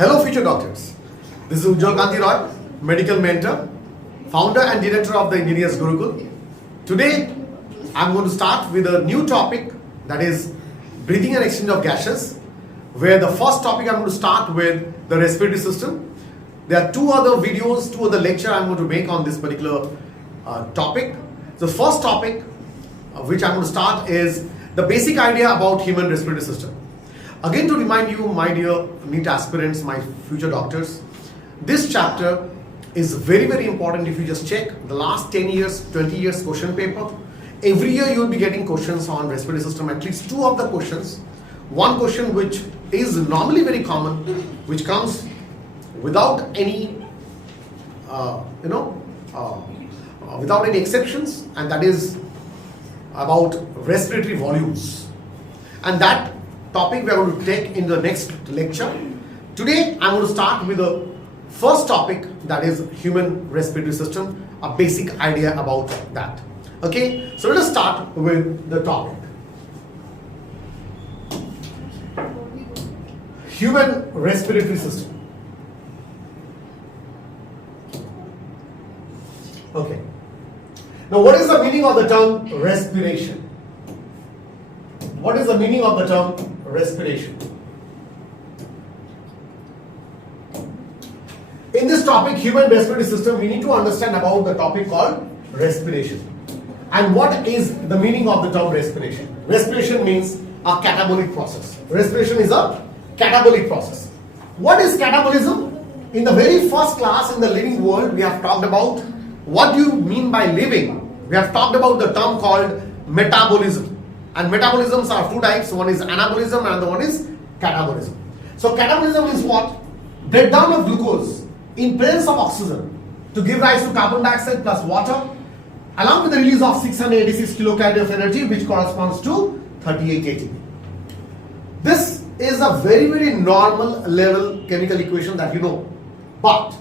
Hello future doctors, this is UJJAL ROY, medical mentor, founder and director of the Engineers Gurukul. Today I'm going to start with a new topic, that is breathing and exchange of gases, where the first topic I'm going to start with the respiratory system. There are two other videos, two other lecture I'm going to make on this particular topic. The first topic which I'm going to start is the basic idea about human respiratory system. Again, to remind you, my dear Neet aspirants, my future doctors, this chapter is very, very important. If you just check the last 10 years, 20 years question paper, every year you will be getting questions on respiratory system, at least two of the questions. One question which is normally very common, which comes without any, without any exceptions, and that is about respiratory volumes. And that topic we are going to take in the next lecture. Today I'm going to start with the first topic, that is human respiratory system, a basic idea about that. Okay, so let us start with the topic. Human respiratory system. Okay. Now what is the meaning of the term respiration? What is the meaning of the term respiration? In this topic, human respiratory system, we need to understand about the topic called respiration. And what is the meaning of the term respiration? Respiration means a catabolic process. Respiration is a catabolic process. What is catabolism? In the very first class in the living world, we have talked about what do you mean by living. We have talked about the term called metabolism. And metabolisms are two types. One is anabolism and the one is catabolism. So catabolism is what? Breakdown of glucose in presence of oxygen to give rise to carbon dioxide plus water, along with the release of 686 kilocalorie of energy, which corresponds to 38 ATP. This is a very, very normal level chemical equation that you know. But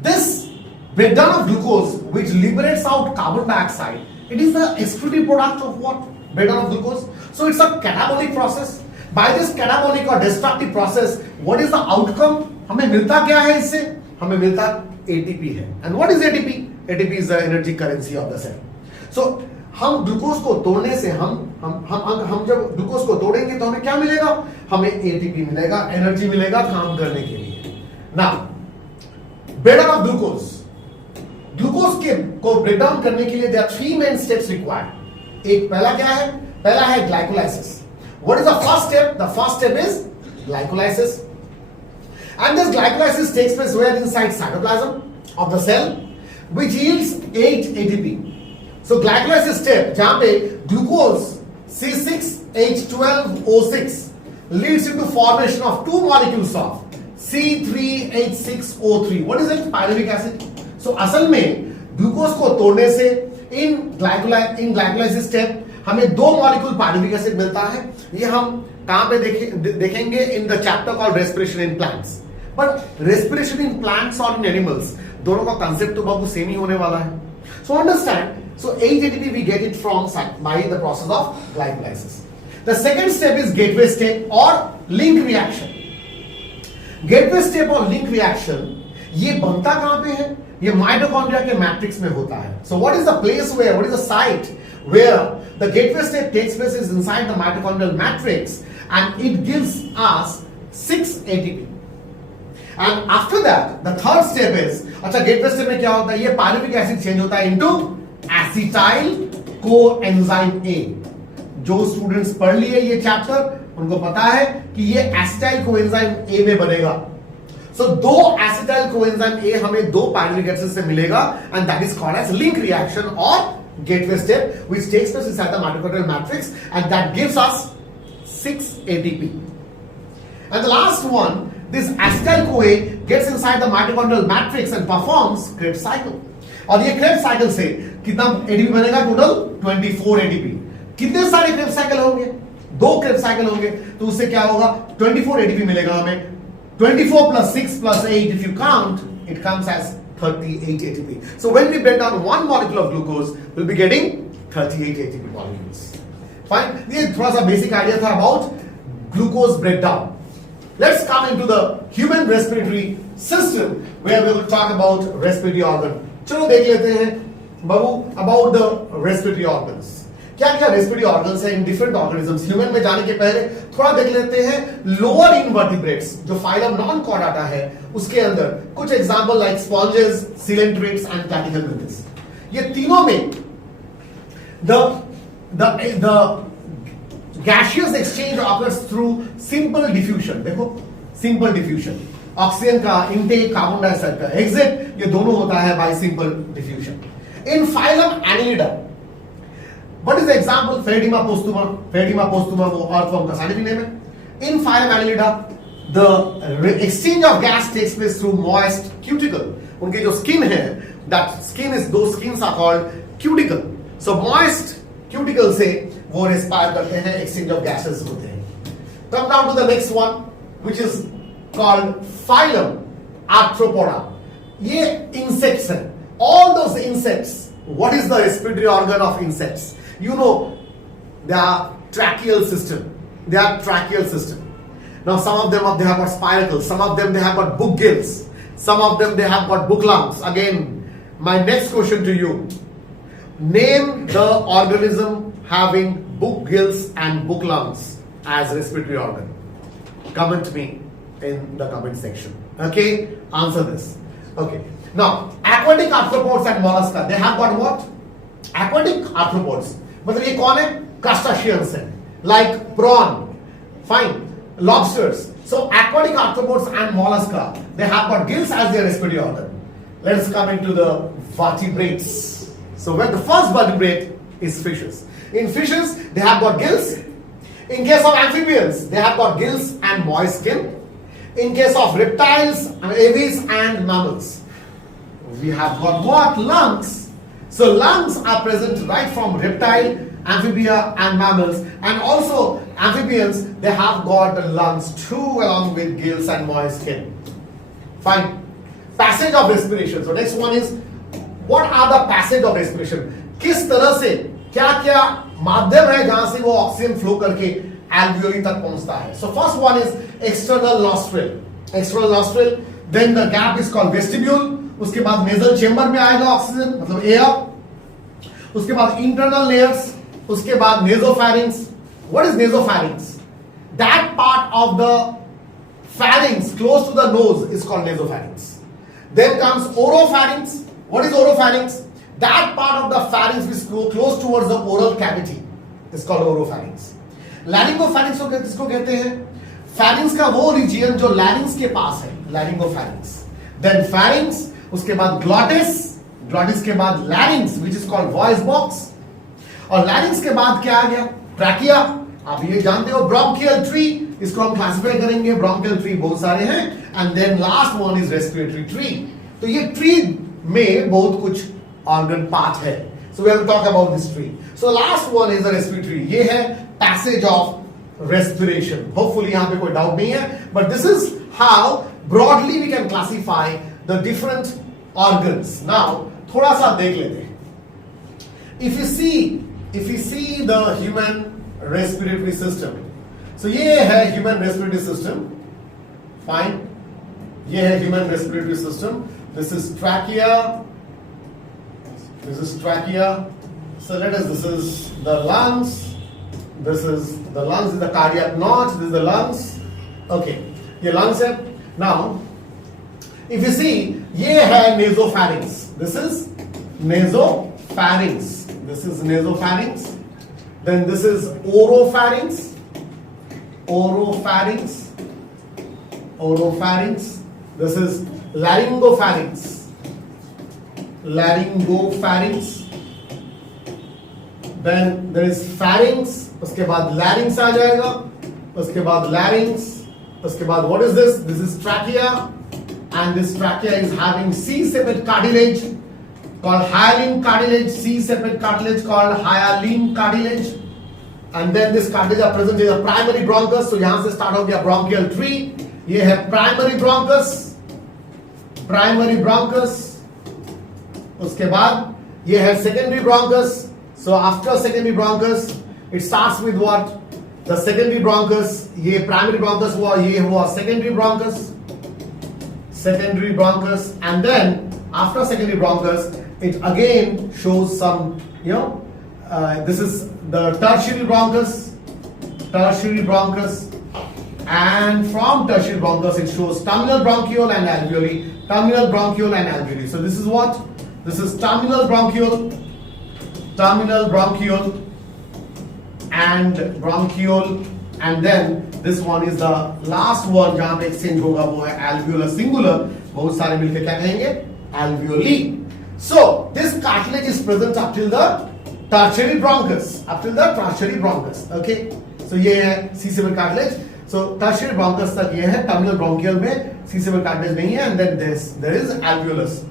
this breakdown of glucose, which liberates out carbon dioxide, it is the excretive product of what? Breakdown of glucose. So it's a catabolic process. By this catabolic or destructive process, what is the outcome? हमें मिलता क्या है इससे? हमें मिलता ATP है. And what is ATP? ATP is the energy currency of the cell. So हम glucose को तोड़ने से हम जब ग्लूकोज को तोड़ेंगे तो हमें क्या मिलेगा? हमें ATP मिलेगा, एनर्जी मिलेगा काम करने के लिए. Now, breakdown of glucose. Glucose को ब्रेकडाउन करने के लिए there are three main steps required. एक पहला क्या है? पहला है glycolysis. What is the first step? The first step is glycolysis. And this glycolysis takes place where? Inside cytoplasm of the cell, which yields 8 ATP. So glycolysis step, जहाँ पे glucose C6H12O6 leads into formation of two molecules of C3H6O3. What is it? Pyruvic acid. So असल में glucose को तोड़ने से इन glycolysis step हमें दो molecule pyruvic acid मिलता है. ये हम कहां पे देखेंगे in the chapter called respiration in plants. But respiration in plants और इन एनिमल्स दोनों का कांसेप्ट तो बाबू सेम ही होने वाला है. So understand, so 8 ATP we get it from by the process of glycolysis. The second step is gateway step or link reaction. Gateway step और link reaction ये बनता कहां पे है? ये माइटोकॉन्ड्रिया के मैट्रिक्स में होता है. So what is the place where, what is the site where the gateway step takes place is inside the mitochondrial matrix, and it gives us 6 ATP. And after that, the third step is, अच्छा gateway step में क्या होता है? ये pyruvic acid change होता है into acetyl coenzyme A. जो students पढ़ लिए ये चैप्टर उनको पता है कि ये acetyl coenzyme A में बनेगा. So दो acetyl coenzyme A हमें दो pyruvic acid से मिलेगा, and that is called as link reaction or gateway step, which takes place inside the mitochondrial matrix, and that gives us 6 ATP. And the last one, this acetyl CoA gets inside the mitochondrial matrix and performs Krebs cycle. और ये Krebs cycle से कितना ATP बनेगा? Total 24 ATP. कितने सारे Krebs cycle होंगे? दो Krebs cycle होंगे, तो उससे क्या होगा? 24 ATP मिलेगा हमें. 24 plus 6 plus 8, if you count, it comes as 38 ATP. So when we break down one molecule of glucose, we'll be getting 38 ATP molecules. Fine. ये थोड़ा सा basic idea था about glucose breakdown. Let's come into the human respiratory system where we will talk about respiratory organ. चलो देख लेते हैं बाबू about the respiratory organs. क्या क्या रेस्पिरेटरी ऑर्गन्स है इन डिफरेंट ऑर्गेनिजम्स. ह्यूमन में जाने के पहले थोड़ा देख लेते हैं लोअर इनवर्टिब्रेट्स जो फाइलम नॉन कॉर्डाटा है उसके अंदर कुछ example like sponges, coelenterates and platyhelminthes. ये तीनों में the gaseous exchange occurs through simple diffusion. देखो simple diffusion, ऑक्सीजन का इनटेक, कार्बन डाइऑक्साइड का एग्जिट, ये दोनों होता है bye simple diffusion. In phylum Annelida what is the example? Ferritima postuma. Ferritima postuma वो earthworm का साइंटिफिक नेम है. In phylum Annelida, the exchange of gas takes place through moist cuticle. उनके जो skin है, that skin is, those skins are called cuticle. So moist cuticle से वो respire करते हैं, exchange of gases होते हैं. Come down to the next one, which is called phylum Arthropoda. ये insects हैं. All those insects. What is the respiratory organ of insects? You know, they are tracheal system. They are tracheal system. Now, some of them they have got spiracles. Some of them they have got book gills. Some of them they have got book lungs. Again, my next question to you: name the organism having book gills and book lungs as respiratory organ. Comment me in the comment section. Okay, answer this. Okay. Now, aquatic arthropods and mollusca, they have got what? Aquatic arthropods. मतलब ये कौन है? Crustaceans है. Like prawn, fine, lobsters. So aquatic arthropods and mollusca, they have got gills as their respiratory organ. Let's come into the vertebrates. So when the first vertebrate is fishes. In fishes, they have got gills. In case of amphibians, they have got gills and moist skin. In case of reptiles, aves and mammals, we have got what? Lungs. So lungs are present right from reptile, amphibia and mammals, and also amphibians, they have got lungs too along with gills and moist skin. Fine. Passage of respiration. So next one is, what are the passage of respiration? किस तरह से क्या क्या माध्यम है जहां से वो ऑक्सीजन फ्लो करके alveoli तक पहुंचता है. So first one is external nostril. External nostril. Then the gap is called vestibule. उसके बाद नेजल चेंबर में आएगा ऑक्सीजन मतलब एयर. उसके बाद इंटरनल लेयर्स. उसके बाद nasopharynx. What is nasopharynx? That part of the pharynx close to the nose is called nasopharynx. Then comes oropharynx. What is oropharynx? That part of the pharynx which is close towards the oral cavity is called oropharynx. Laryngopharynx को किसको कहते हैं? pharynx का वो reason जो larynx के पास है, laryngopharynx. Then pharynx, उसके बाद glottis, glottis के बाद larynx which is called voice box, और larynx के बाद क्या आ गया? trachea. आप ये जानते हो bronchial tree, इसको हम क्लासिफाई करेंगे. bronchial tree बहुत सारे हैं. and then last one is respiratory tree. तो ये tree में बहुत कुछ organ part है. so we will talk about this tree. so last one is the respiratory. ये है passage of respiration. hopefully यहाँ पे कोई doubt नहीं है, but this is how broadly we can classify the different organs. now थोड़ा सा देख लेते हैं. if you see the human respiratory system, so ये है human respiratory system. fine, ये है human respiratory system. this is trachea, this is trachea. so this is the lungs, this is the lungs, is the cardiac notch, this is the lungs. okay, ये lungs है. now if you see, ये है nasopharynx. this is nasopharynx. this is nasopharynx. then this is oropharynx, oropharynx, oropharynx. this is laryngopharynx, laryngopharynx. then there is pharynx, उसके बाद larynx आ जाएगा, उसके बाद larynx, उसके बाद what is this? this is trachea, and this trachea is having C-separate cartilage called hyaline cartilage, C-separate cartilage called hyaline cartilage, and then this cartilage are present in the primary bronchus. so यहाँ से start हो गया bronchial tree. ये है primary bronchus, primary bronchus. उसके बाद ये है secondary bronchus. so after secondary bronchus it starts with what? The secondary bronchus, ये प्राइमरी ब्रोंकस हुआ, ये हुआ secondary bronchus, and then after secondary bronchus it again shows some, this is the tertiary bronchus, and from tertiary bronchus it shows terminal bronchiole and alveoli, so this is what, this is terminal bronchiole and then this one is the last one जहां पे exchange होगा, वो है alveolar singular, बहुत सारे मिलकर क्या कहेंगे, alveoli. So this cartilage is present up till the tertiary bronchus, okay. So ये है C7 cartilage. So tertiary bronchus तक ये है, terminal bronchiole में C7 cartilage नहीं है, and then there is alveolus.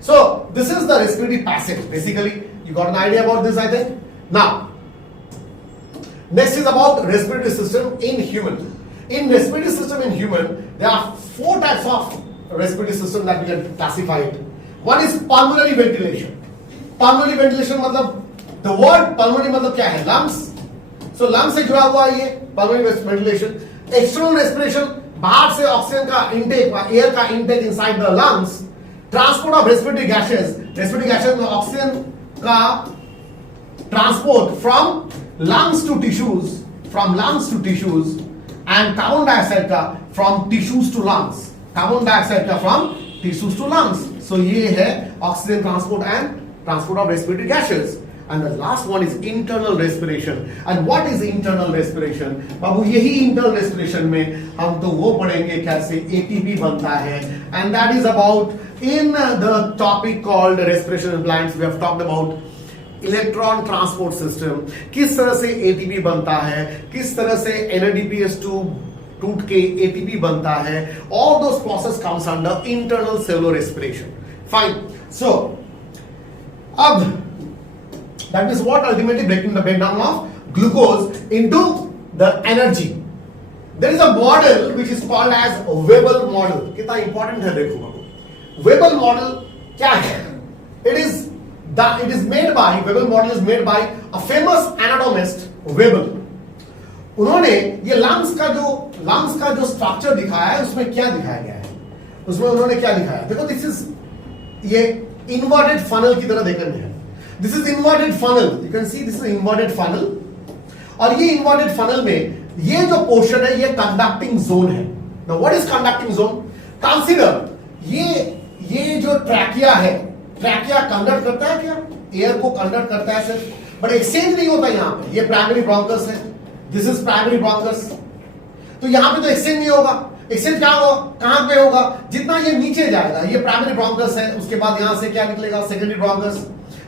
So this is the respiratory passage. Basically, you got an idea about this, I think. Now, next is about respiratory system in human. In respiratory system in human, there are 4 types of respiratory system that we can classify it. One is pulmonary ventilation. Pulmonary ventilation मतलब, the word pulmonary मतलब क्या है? Lungs. So lungs से जुड़ा हुआ है ये pulmonary ventilation. External respiration, बाहर से ऑक्सीजन का इंटेक, एयर का intake inside the lungs. Transport of respiratory gases में ऑक्सीजन का transport from lungs to tissues, and carbon dioxide का from tissues to lungs, so ये है oxygen transport and transport of respiratory gases. And the last one is internal respiration. And what is internal respiration? बाबू यही internal respiration में हम तो वो पढ़ेंगे कैसे ATP बनता है, and that is about in the topic called respiration in plants. We have talked about electron transport system, किस तरह से एटीपी बनता है, किस तरह से NADPH2 टूट के एटीपी बनता है. All those process comes under internal cellular respiration. Fine. So अब that is what ultimately breaking the breakdown of glucose into the energy. There is a model which is called as Weibel model. कितना important है देखो. वेबल model क्या है? It is made by, Weibel model is made by a famous anatomist, Weibel. उन्होंने ये lungs का जो structure दिखाया है, उसमें क्या दिखाया गया है? उसमें उन्होंने क्या दिखाया? देखो, दिस इज ये इन्वर्टेड फनल की तरह देखने में है. This is inverted funnel. You can see this is inverted funnel. और ये इन्वर्टेड फनल में ये जो पोर्शन है, ये कंडक्टिंग जोन है. Now what is conducting zone? Consider ये जो ट्रैकिया है, ट्रैकिया कंडक्ट करता है क्या? एयर को कंडक्ट करता है सिर्फ, बट एक्सचेंज नहीं होता. यहां पे ये प्राइमरी ब्रोंकस है, दिस इज प्राइमरी ब्रोंकस. तो यहां पे तो एक्सचेंज नहीं होगा. एक्सचेंज क्या होगा? कहां पे होगा? जितना ये नीचे जाएगा, ये प्राइमरी ब्रोंकस है, उसके बाद यहां से क्या निकलेगा? Secondary bronchus.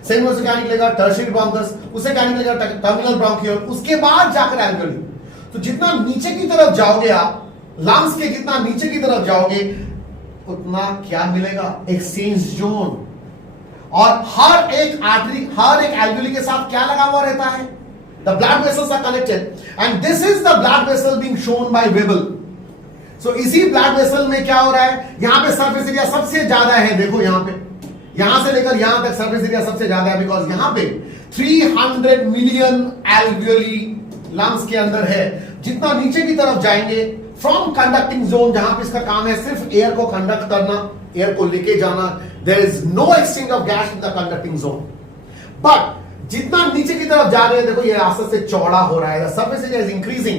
सेकेंडरी से क्या निकलेगा? Tertiary bronchus. उससे क्या निकलेगा? Terminal bronchiole. उसके बाद जाकर एल्वेओली. तो जितना नीचे की तरफ जाओगे आप, लंग्स के जितना नीचे की तरफ जाओगे, उतना क्या मिलेगा? Exchange zone. और हर एक आर्टरी, हर एक एल्वेओली के साथ क्या लगा हुआ रहता है? The blood vessels are connected, and this is the blood vessel being shown by Weibel. So इसी blood vessel में क्या हो रहा है? यहां पे सरफेस एरिया सबसे ज्यादा है. देखो यहां पे, यहां से लेकर यहां तक सरफेस एरिया सबसे ज्यादा है, बिकॉज यहां पे 300 मिलियन एल्वेओली लंग्स के अंदर है. जितना नीचे की तरफ जाएंगे, फ्रॉम कंडक्टिंग जोन, जहां पे इसका काम है सिर्फ एयर को कंडक्ट करना, एयर को लेके जाना, there is no exchange of gas in the conducting zone. But जितना नीचे की तरफ जा रहे हैं, देखो ये रास्ते से चौड़ा हो रहा है. The surface area is increasing.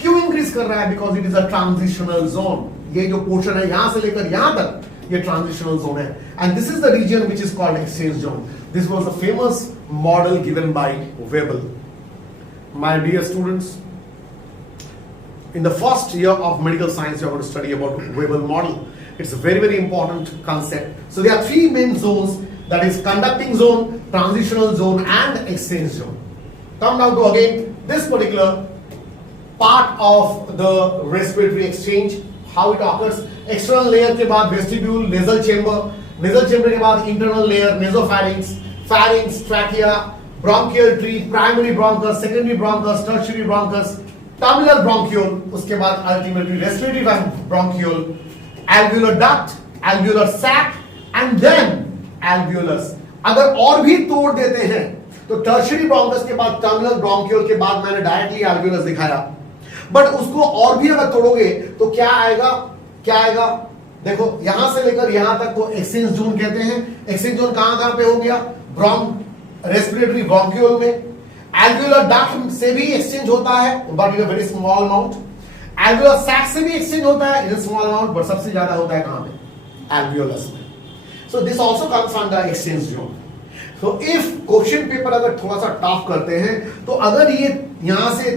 क्यों इंक्रीज कर रहा है? Because it is a transitional zone. ये जो पोर्शन है यहां से लेकर यहां तक, ये transitional zone है. And this is the region which is called exchange zone. This was a famous model given by Weibel. My dear students, in the first year of medical science, you are going to study about Weibel model. It's a very, very important concept. So there are 3 main zones, that is conducting zone, transitional zone and exchange zone. Come down to again this particular part of the respiratory exchange, how it occurs. External layer के बाद vestibule, nasal chamber के बाद internal layer, nasopharynx, pharynx, trachea, bronchial tree, primary bronchus, secondary bronchus, tertiary bronchus, terminal bronchiole, उसके बाद ultimately respiratory bronchiole, alveolar duct, alveolar sac and then alveolus. अगर और भी तोड़ देते हैं तो टर्शियरी ब्रोंकस के बाद टर्मिनल ब्रोंक्यूल के बाद मैंने डायरेक्टली एल्वियोलस दिखाया, बट उसको और भी अगर तोड़ोगे तो क्या आएगा, क्या आएगा, देखो यहां से लेकर यहां तक को एक्सचेंज जोन कहते हैं। एक्सचेंज जोन कहां पे हो गया, रेस्पिरेटरी ब्रोंक्यूल में। एल्वियोलर डक्ट से भी एक्सचेंज होता है but in a very small amount. Alveolar sac से भी एक्सचेंज होता है in a small amount, but सबसे ज्यादा होता है कहां पे, एल्वियोलस में। So this also comes under exchange zone. तो इफ क्वेश्चन पेपर अगर थोड़ा सा टफ करते हैं तो अगर ये यहां से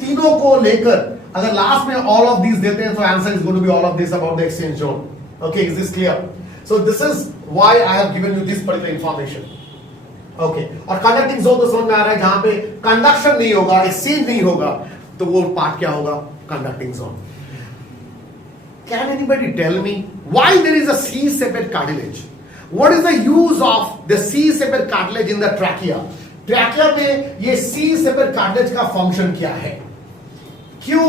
तीनों को लेकर अगर लास्ट में ऑल ऑफ दीज देते हैं तो answer is going to be all of this about the exchange zone. Okay, is this clear? So this is why I have given you this particular information. Okay, और conducting zone तो समझ में आ रहा है, जहां पे कंडक्शन नहीं होगा, एक्सचेंज नहीं होगा, तो वो पार्ट क्या होगा, conducting zone. Can anybody tell me why there is a C shaped cartilage? What is the use of the C-separate cartilage in the trachea? Trachea में ये C-separate cartilage का फंक्शन क्या है, क्यों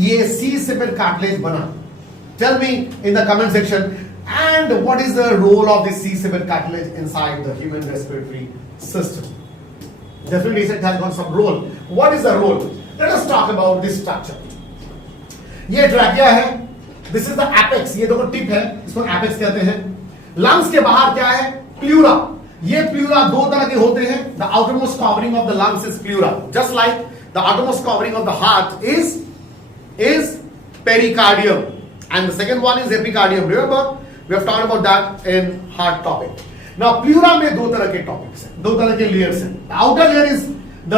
ये C-separate cartilage बना? Tell me in the comment section. And what is the role of this C-separate cartilage inside the human respiratory system? Definitely it has got some role. What is the role? Let us talk about this structure. ये trachea है, this is the apex, ये देखो tip है, इसको apex कहते हैं। Lungs के बाहर क्या है, प्लूरा। ये प्लूरा दो तरह के होते हैं। The outermost covering of the lungs is pleura, just like the outermost covering of the heart is pericardium, and the second one is epicardium. Remember we have talked about that in heart topic. Now pleura में दो तरह के topics हैं, दो तरह के layers हैं। Outer layer is the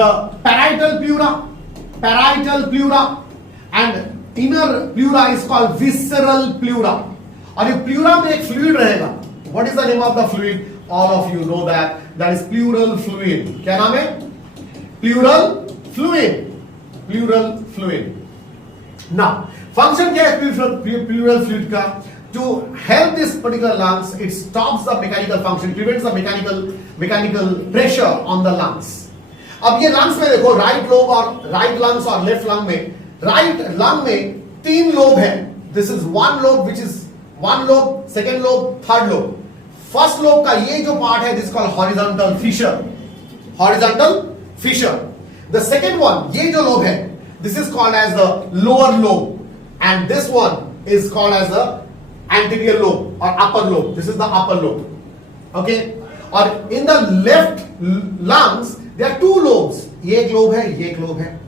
parietal pleura and inner pleura is called visceral pleura. और ये प्लूरा में एक फ्लूइड रहेगा। What is the name of the fluid? All of you know that. That is pleural fluid. क्या नाम है? Pleural fluid. Pleural fluid. Now, function क्या है pleural fluid का? To help this particular lungs, it stops the mechanical function, prevents the mechanical pressure on the lungs. अब ये lungs में देखो, right lobe और right lungs और left lung में, right lung में तीन लोब है. This is one lobe which is one lobe, second lobe, third lobe. First lobe का ये जो पार्ट है this called horizontal fissure, horizontal fissure. The second one, ये जो लोब है this is called as the lower lobe and this one is called as the anterior lobe और upper lobe. This is the upper lobe. Okay, और in the left lungs there are two lobes, ये एक lobe है, ये एक lobe है।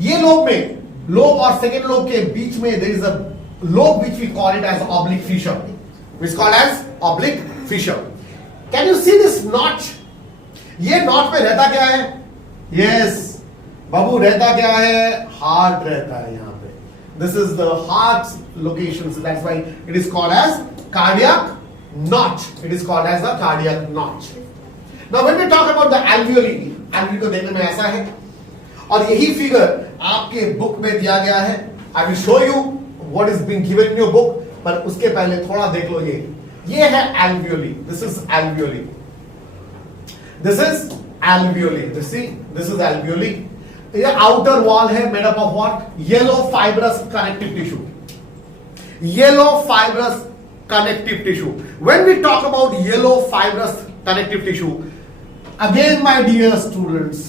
ये lobe में, लोब और सेकंड लोब के बीच में there is a lobe which we call it as oblique fissure, which is called as oblique fissure. Can you see this notch? ये notch पे रहता क्या है? Yes, बाबू रहता क्या है? Heart रहता है यहाँ पे. This is the heart location, so that's why it is called as cardiac notch. It is called as the cardiac notch. Now when we talk about the alveoli, alveoli को देखने में ऐसा है और यही फिगर आपके बुक में दिया गया है. I will show you what is being given in your book, पर उसके पहले थोड़ा देख लो। ये है alveoli. This is alveoli. This is alveoli. This is alveoli. ये outer wall है made up of what? Yellow fibrous connective tissue. Yellow fibrous connective tissue. When we talk about yellow fibrous connective tissue, again my dear students,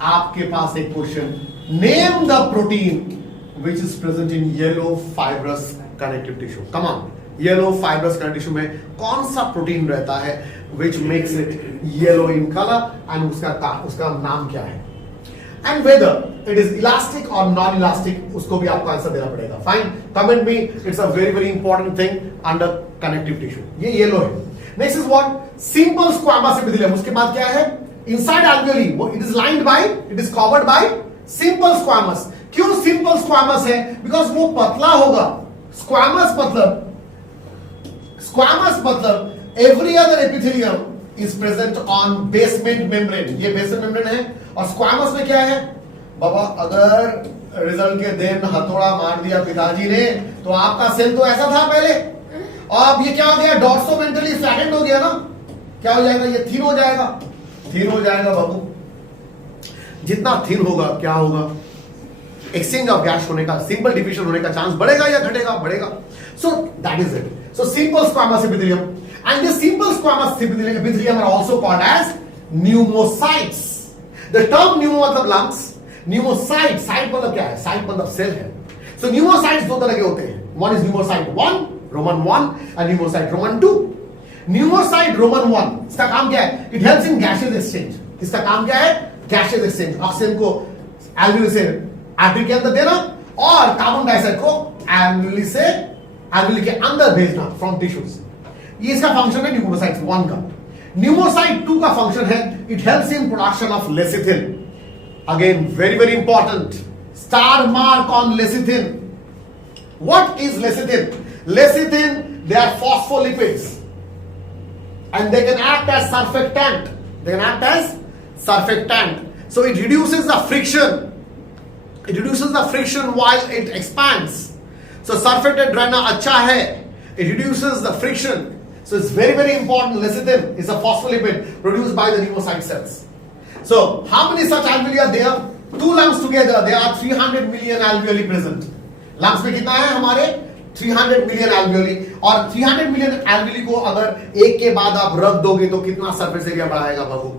आपके पास एक question, name the protein which is present in yellow fibrous connective tissue. Come on, yellow fibrous connective tissue में कौन सा protein रहता है which makes it yellow in color and उसका नाम क्या है? And whether it is elastic or non-elastic, उसको भी आपको आंसर देना पड़ेगा. Fine, comment me. It's a very very important thing under connective tissue. ये yellow है. Next is what? Simple squamous epithelium. उसके बाद क्या है? Inside alveoli, it is lined by, it is covered by simple squamous. क्यों simple squamous है? Because वो पतला होगा। स्क्वामस मतलब every other epithelium is present on basement membrane. ये बेसमेंट मेम्ब्रेन है और स्क्वामस में क्या है बाबा? अगर रिजल्ट के दिन हथौड़ा मार दिया पिताजी ने तो आपका सेल तो ऐसा था पहले, और अब ये क्या हो गया? डॉर्सोवेंट्रली फ्लैटेंड हो गया ना। क्या हो जाएगा? ये थिन हो जाएगा, थिन हो जाएगा बाबू। जितना थिन होगा क्या होगा? एक्सचेंज ऑफ गैस होने का, सिंपल डिफ्यूजन होने का चांस बढ़ेगा या घटेगा? बढ़ेगा। So that is it. So simple squamous epithelium, and this simple squamous epithelium are also called as pneumocytes. The term Numa मतलब लंग्स, न्यूमोसाइट, साइट मतलब क्या है? साइट मतलब सेल है. सो न्यूमोसाइट्स दो तरह के होते हैं. One is pneumocyte 1 Roman 1 and pneumocyte Roman 2. Pneumocyte Roman 1 इसका काम क्या है? It helps in gases exchange. इसका काम क्या है? Gases exchange. ऑक्सीजन को एल्वियोली से आर्टरी के अंदर देना और कार्बन डाइऑक्साइड को एल्वियोली से एल्वियोली के अंदर भेजना फ्रॉम टिश्यूज. ये इसका फंक्शन है न्यूमोसाइट 1 का. न्यूमोसाइट 2 का फंक्शन है it helps in production of lecithin. Again very very important, star mark on lecithin. What is lecithin? Lecithin, they are phospholipids and they can act as surfactant. They can act as surfactant. So it reduces the friction. It reduces the friction while it expands. So surfactant रहना अच्छा है. It reduces the friction. So it's very very important. Lecithin is a phospholipid produced by the pneumocyte cells. So how many such alveoli are there? Two lungs together, there are 300 million alveoli present. Lungs में कितना है हमारे? 300 million alveoli. और 300 million alveoli को अगर एक के बाद आप रख दोगे तो कितना सरफेस एरिया बढ़ाएगा बाबू?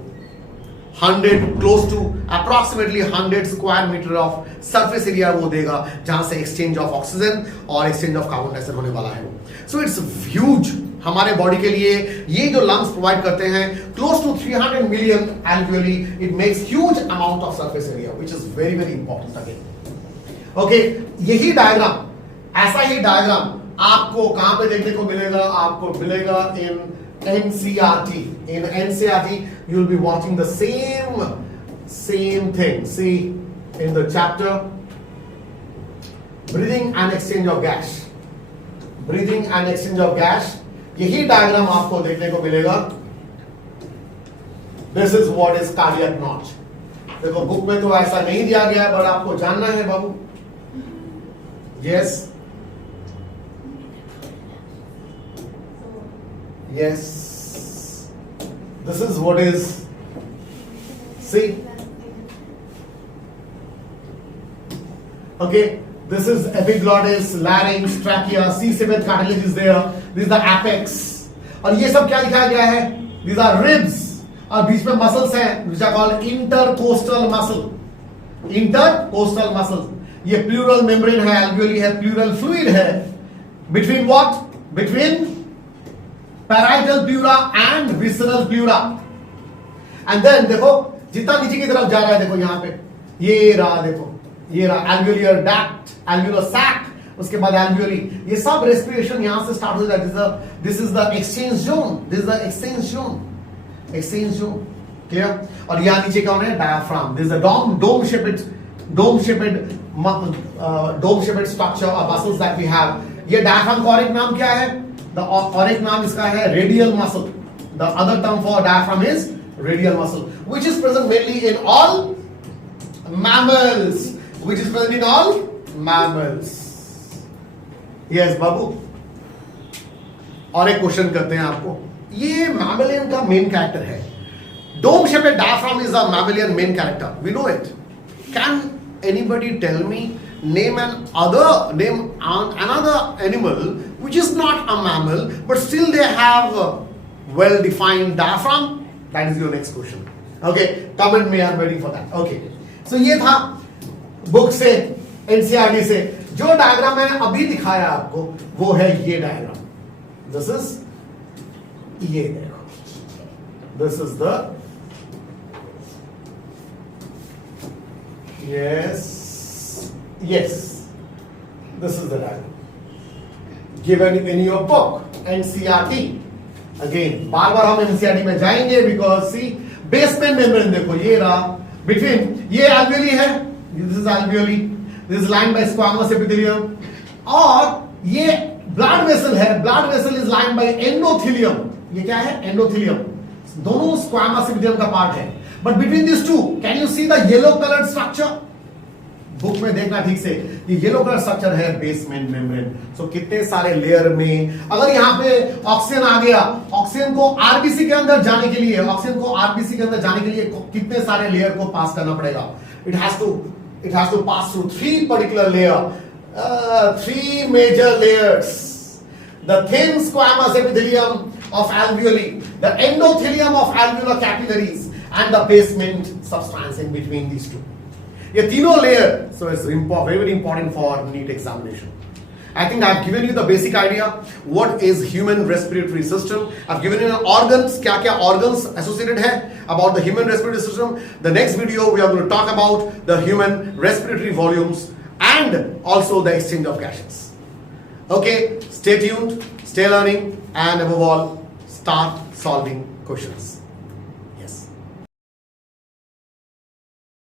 100, close to approximately 100 square metre of surface area वो देगा जहां से एक्सचेंज ऑफ ऑक्सीजन और एक्सचेंज ऑफ कार्बन डाइऑक्साइड होने वाला है. सो इट्स ह्यूज हमारे बॉडी के लिए. ये जो लंग्स प्रोवाइड करते हैं close to 300 million alveoli, it makes huge amount of surface area which is very very important again. Okay, यही डायग्राम, ऐसा ही डायग्राम आपको कहां पे देखने को मिलेगा? आपको मिलेगा इन NCERT. In NCERT, you will be watching the same thing. See, in the chapter breathing and exchange of gas. Breathing and exchange of gas. यही डायग्राम आपको देखने को मिलेगा. This is what is cardiac notch. देखो book में तो ऐसा नहीं दिया गया है, पर आपको जानना है बाबू. Yes. Yes, this is what is. See, okay, this is epiglottis, larynx, trachea, C7 cartilage is there. This is the apex. और ये सब क्या दिखाया गया है? These are ribs. और बीच में muscles हैं, which are called intercostal muscle. Intercostal muscles. ये pleural membrane है, alveoli है, pleural fluid है. Between what? Between parietal pleura and visceral pleura. And then देखो जितना नीचे की तरफ जा रहा है, देखो यहाँ पे ये रहा, देखो ये रहा alveolar duct, alveolar sac, उसके बाद alveoli. ये सब respiration यहाँ से start हो जाता है. This is the exchange zone. This is the exchange zone. Exchange zone. Clear? और यहाँ नीचे कौन है? Diaphragm. This is the dome shaped structure of muscles that we have. ये diaphragm का और एक नाम क्या है? The और एक नाम इसका है radial muscle. The other term for diaphragm is radial muscle, which is present mainly in all mammals. Which is present in all mammals. Yes, बाबू. और एक क्वेश्चन करते हैं आपको. ये mammalian का मेन कैरेक्टर है. Dome shaped diaphragm is a mammalian main character. We know it. Can anybody tell me? Name another animal which is not a mammal but still they have well defined diaphragm. That is your next question. Okay, comment me, I am waiting for that. Okay, so ये था book से, NCERT से. जो diagram मैंने अभी दिखाया आपको वो है ये डायग्राम. This is ये देखो. This is the Yes, this is the diagram given in your book NCERT. Again, बार-बार हम NCERT में जाएंगे because see basement membrane देखो ये रहा between ये alveoli है. This is alveoli. This is lined by squamous epithelium. और ये blood vessel है. Blood vessel is lined by endothelium. ये क्या है? Endothelium. दोनों squamous epithelium का पार्ट है. But between these two, can you see the yellow colored structure? Book में देखना ठीक से. ये येलो कलर स्ट्रक्चर है बेसमेंट मेम्ब्रेन. सो कितने सारे लेयर में अगर यहाँ पे ऑक्सीजन आ गया, ऑक्सीजन को आरबीसी के अंदर जाने के लिए, कितने सारे लेयर को पास करना पड़ेगा? It has to pass through 3 particular layer, 3 major layers. The thin squamous epithelium of alveoli, the endothelium of alveolar capillaries, and the basement substance in between these two. ये तीनों layer, so it's very very important for NEET examination. I think I've given you the basic idea what is human respiratory system. I've given you organs, क्या organs associated है about the human respiratory system. The next video we are going to talk about the human respiratory volumes and also the exchange of gases. Okay, stay tuned, stay learning, and above all, start solving questions.